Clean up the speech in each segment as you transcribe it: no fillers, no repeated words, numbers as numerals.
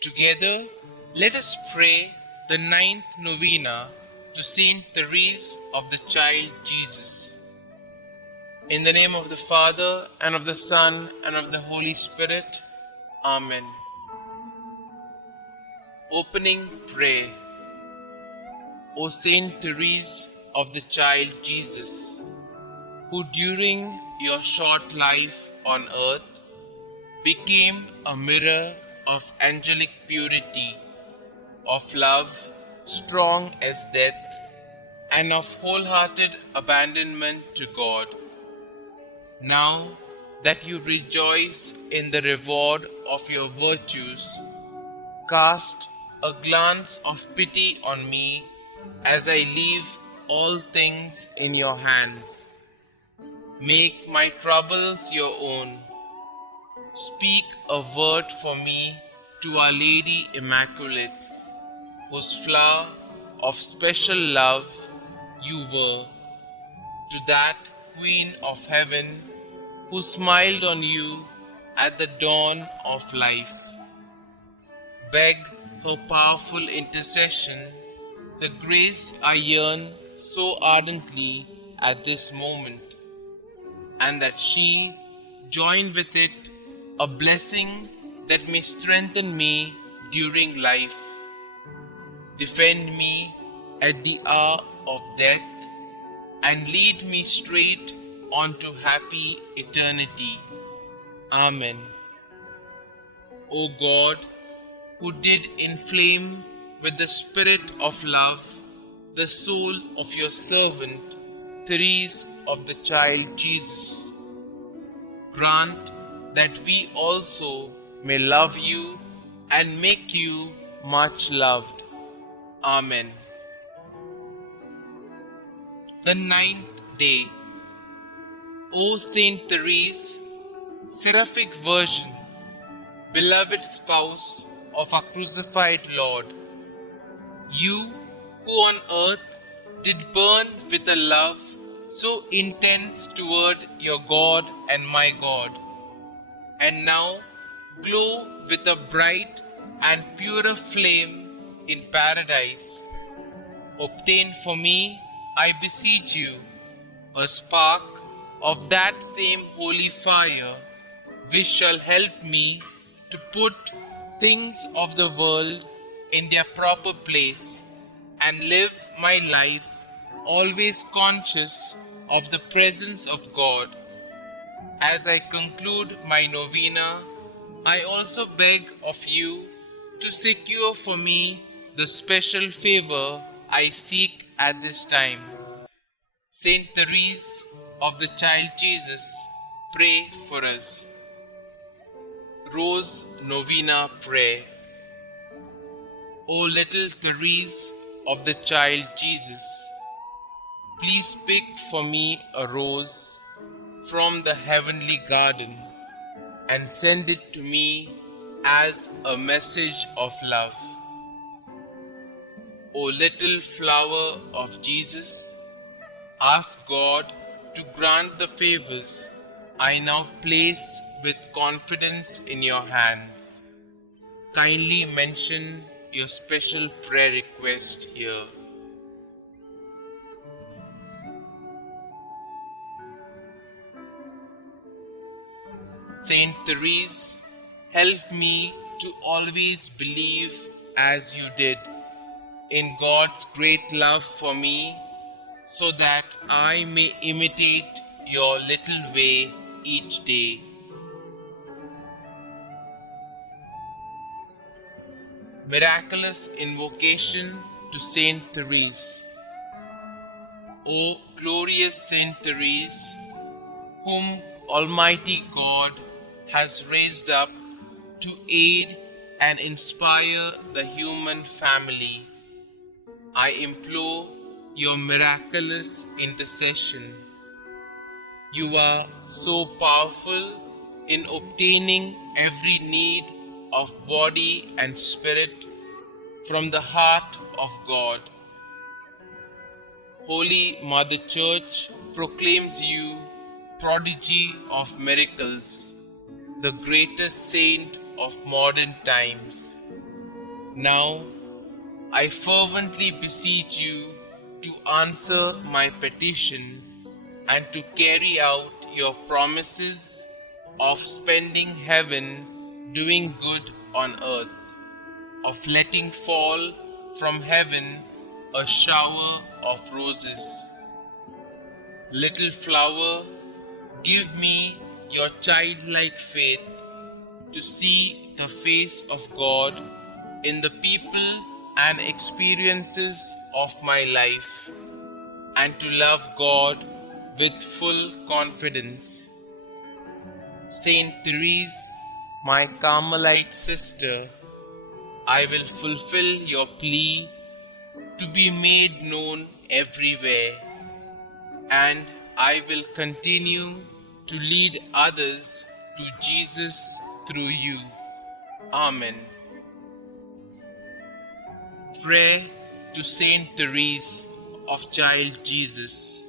Together, let us pray the ninth novena to Saint Therese of the Child Jesus. In the name of the Father, and of the Son, and of the Holy Spirit. Amen. Opening Prayer. O Saint Therese of the Child Jesus, who during your short life on earth became a mirror of angelic purity, of love strong as death, and of wholehearted abandonment to God. Now that you rejoice in the reward of your virtues, cast a glance of pity on me as I leave all things in your hands. Make my troubles your own. Speak a word for me to Our Lady Immaculate, whose flower of special love you were, to that Queen of Heaven who smiled on you at the dawn of life. Beg her powerful intercession, the grace I yearn so ardently at this moment, and that she join with it a blessing that may strengthen me during life, defend me at the hour of death, and lead me straight onto happy eternity. Amen. O God, who did inflame with the spirit of love the soul of your servant, Therese of the Child Jesus, grant that we also may love you and make you much loved. Amen. The ninth day. O Saint Therese, seraphic Virgin, beloved spouse of our crucified Lord, you who on earth did burn with a love so intense toward your God and my God, and now glow with a bright and purer flame in paradise, obtain for me, I beseech you, a spark of that same holy fire which shall help me to put things of the world in their proper place and live my life always conscious of the presence of God. As I conclude my novena, I also beg of you to secure for me the special favor I seek at this time. Saint Therese of the Child Jesus, pray for us. Rose Novena Prayer. O little Therese of the Child Jesus, please pick for me a rose from the heavenly garden and send it to me as a message of love. O little flower of Jesus, ask God to grant the favors I now place with confidence in your hands. Kindly mention your special prayer request here. Saint Therese, help me to always believe as you did in God's great love for me, so that I may imitate your little way each day. Miraculous invocation to Saint Therese. O glorious Saint Therese, whom Almighty God has raised up to aid and inspire the human family, I implore your miraculous intercession. You are so powerful in obtaining every need of body and spirit from the heart of God. Holy Mother Church proclaims you prodigy of miracles, the greatest saint of modern times. Now I fervently beseech you to answer my petition and to carry out your promises of spending heaven doing good on earth, of letting fall from heaven a shower of roses. Little flower, give me your childlike faith to see the face of God in the people and experiences of my life, and to love God with full confidence. Saint Therese, my Carmelite sister, I will fulfill your plea to be made known everywhere, and I will continue to lead others to Jesus through you. Amen. Prayer to Saint Therese of Child Jesus.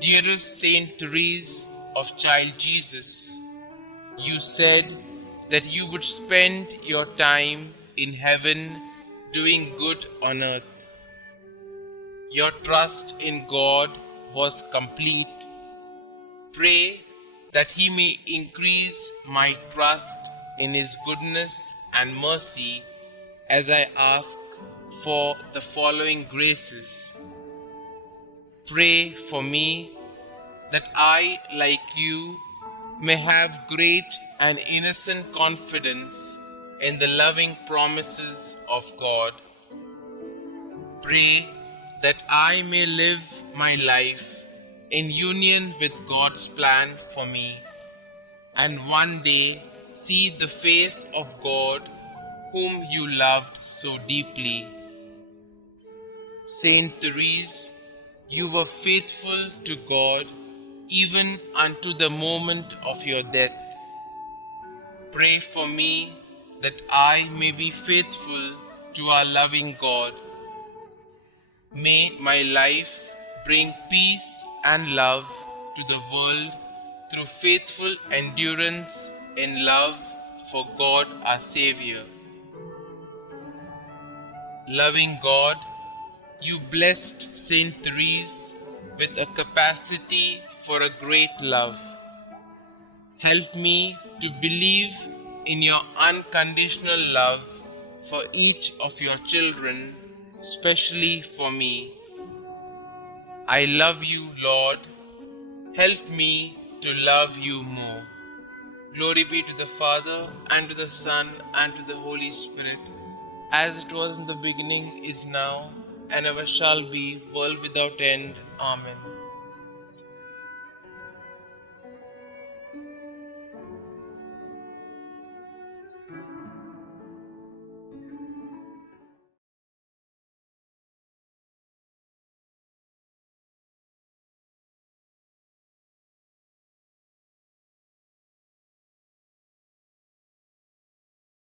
Dearest Saint Therese of Child Jesus, you said that you would spend your time in heaven doing good on earth. Your trust in God was complete. Pray that He may increase my trust in His goodness and mercy as I ask for the following graces. Pray for me that I, like you, may have great and innocent confidence in the loving promises of God. Pray that I may live my life in union with God's plan for me, and one day see the face of God whom you loved so deeply. Saint Therese, you were faithful to God even unto the moment of your death. Pray for me that I may be faithful to our loving God. May my life bring peace and love to the world through faithful endurance in love for God our Xavier. Loving God, you blessed Saint Therese with a capacity for a great love. Help me to believe in your unconditional love for each of your children, especially for me. I love you, Lord. Help me to love you more. Glory be to the Father, and to the Son, and to the Holy Spirit, as it was in the beginning, is now, and ever shall be, world without end. Amen.